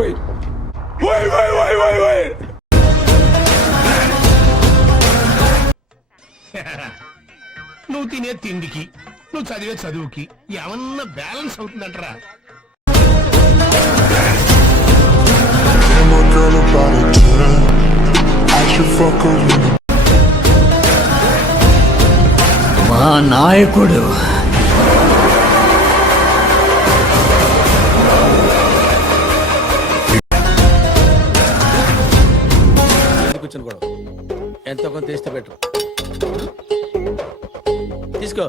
Why why why why why why నువ్వు తినే తిండికి నువ్వు చదివే చదువుకి ఏమన్నా బ్యాలెన్స్ అవుతుందంటరా? మా నాయకుడు కూర్చొని కూడా ఎంతో కొంత తీస్తే పెట్టు. తీసుకో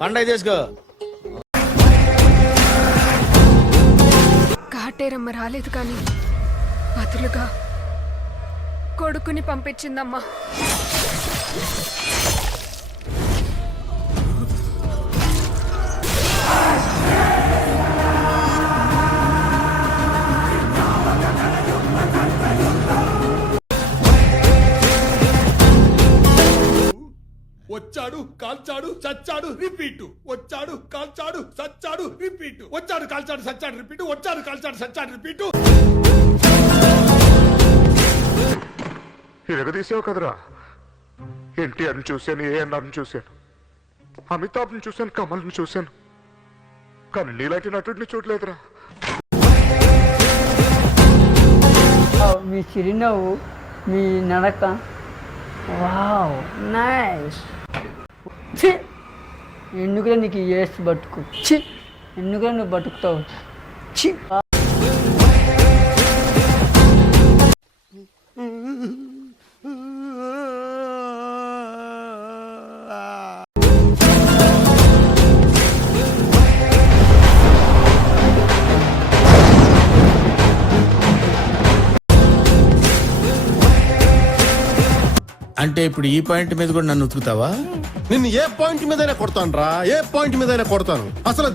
పండగ తీసుకో. కాటేరమ్మ రాలేదు కానీ బదులుగా కొడుకుని పంపించిందమ్మా. వచ్చాడు కాల్చాడు చచ్చాడు రిపీట్, వచ్చాడు కాల్చాడు చచ్చాడు రిపీట్, వచ్చాడు కాల్చాడు చచ్చాడు రిపీట్, వచ్చాడు కాల్చాడు చచ్చాడు రిపీట్. ఎరగదీసావు కదరా. ఎన్టీఆర్ని చూశాను, ఏఎన్ఆర్ని చూశాను, అమితాబ్ని చూశాను, కమల్ని చూశాను, కానీ నీలాంటి నటుడిని చూడలేదురా. మీ చిరునవ్వు, మీ నడక, వావ్ నైస్. ఛీ, ఎందుకురా నీకు ఏసి బతుకు? ఛీ, ఎందుకురా నువ్వు బతుకుతావు? ఛీ. అంటే ఇప్పుడు ఈ పాయింట్ మీద కూడా నన్ను ఉతుకుతావా? నిన్ను ఏ పాయింట్ మీదైనా కొడతాను రా, ఏ పాయింట్ మీదైనా కొడతాను. అసలు